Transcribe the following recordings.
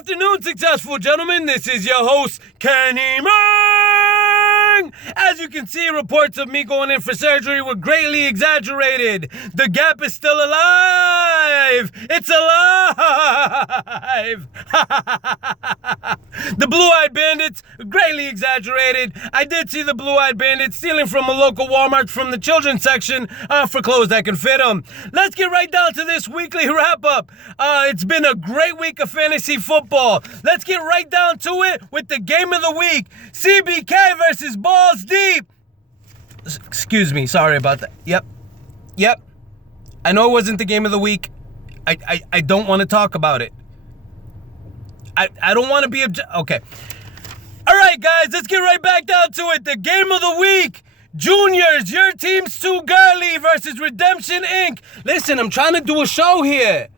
afternoon, successful gentlemen. This is your host, Kenny Mang. As you can see, reports of me going in for surgery were greatly exaggerated. The Gap is still alive. It's alive. The Blue-Eyed Bandits, greatly exaggerated. I did see the Blue-Eyed Bandits stealing from a local Walmart from the children's section for clothes that can fit them. Let's get right down to this weekly wrap-up. It's been a great week of fantasy football. Let's get right down to it with the game of the week. CBK versus Balls Deep. Excuse me, sorry about that. Yep. I know it wasn't the game of the week. I don't want to talk about it. I don't want to be okay. All right, guys, let's get right back down to it. The game of the week. Juniors, your team's too girly versus Redemption Inc. Listen, I'm trying to do a show here.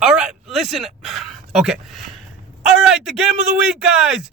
All right, listen. Okay. All right, the game of the week, guys.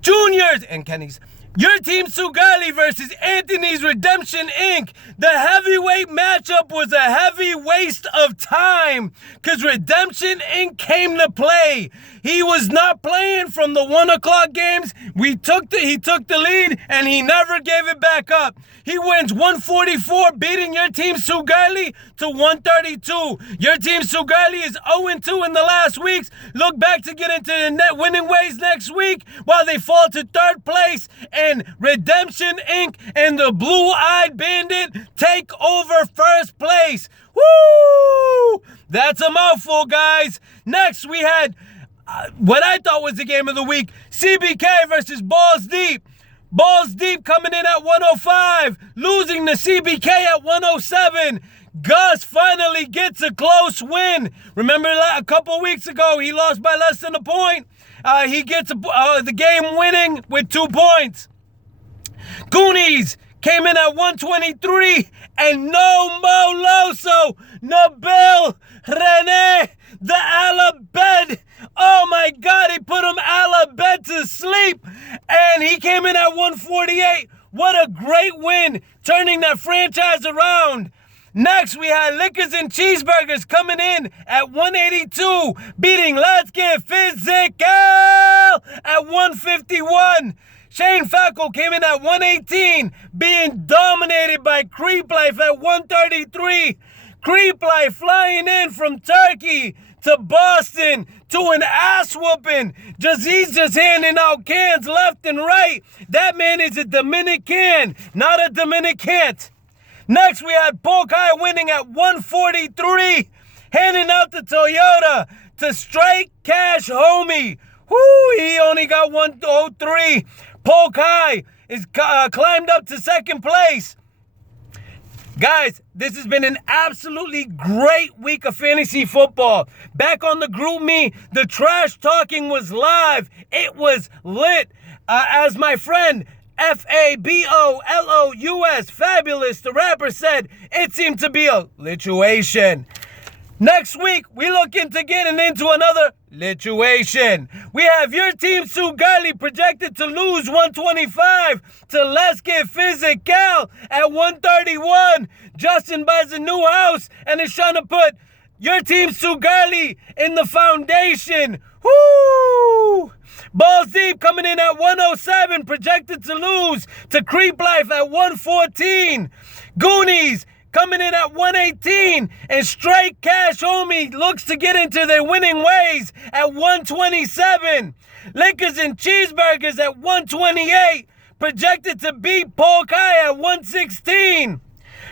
Juniors and Kenny's. Your team's too girly versus Anthony's Redemption Inc. The heavyweight matchup was a heavy waste of time because Redemption Inc. came to play. He was not playing from the 1 o'clock games. He took the lead and he never gave it back up. He wins 144, beating your team Sugarli to 132. Your team Sugarli is 0-2 in the last weeks. Look back to get into the net winning ways next week while they fall to third place. And Redemption Inc. and the Blue-Eyed Bandit take over first place. Woo! That's a mouthful, guys. Next, we had what I thought was the game of the week. CBK versus Balls Deep. Balls Deep coming in at 105, losing to CBK at 107. Gus finally gets a close win. Remember a couple weeks ago, he lost by less than a point. He gets the game winning with 2 points. Goonies came in at 123, and no Mo Loso, Nabil Rene, the Alabed. Oh my God, he put him Alabed to sleep, and he came in at 148. What a great win, turning that franchise around. Next, we had Liquors and Cheeseburgers coming in at 182, beating Let's Get Physical at 151. Shane Falco came in at 118, being dominated by Creep Life at 133. Creep Life flying in from Turkey to Boston to an ass whooping. He's just handing out cans left and right. That man is a Dominican, not a Dominicant. Next, we had Pokai winning at 143, handing out the Toyota to Straight Cash Homie. Whoo, he only got 103. Pokai is climbed up to second place. Guys, this has been an absolutely great week of fantasy football. Back on the Group Me, the trash talking was live. It was lit. As my friend Fabolous, Fabulous, the rapper said, it seemed to be a lituation. Next week, we look into getting into another lituation. We have your team Sugarli projected to lose 125 to Let's Get Physical at 131. Justin buys a new house and is trying to put your team Sugarli in the foundation. Woo! Balls Deep coming in at 107, projected to lose to Creep Life at 114. Goonies coming in at 118, and Straight Cash Homie looks to get into their winning ways at 127. Liquors and Cheeseburgers at 128, projected to beat Pokai at 116.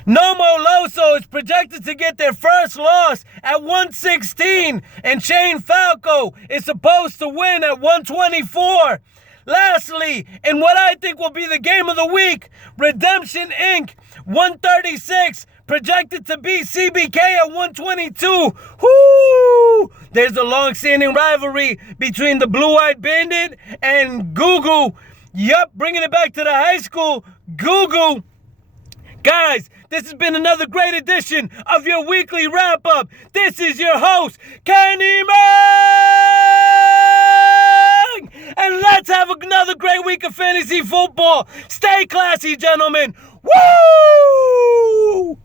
Nomo Loso is projected to get their first loss at 116, and Shane Falco is supposed to win at 124. Lastly, in what I think will be the game of the week, Redemption Inc. 136, projected to beat CBK at 122. Whoo! There's a long-standing rivalry between the Blue-Eyed Bandit and Gugu. Yup, bringing it back to the high school, Gugu. Guys, this has been another great edition of your weekly wrap-up. This is your host, Kenny Mang! And let's have another great week of fantasy football. Stay classy, gentlemen. Woo!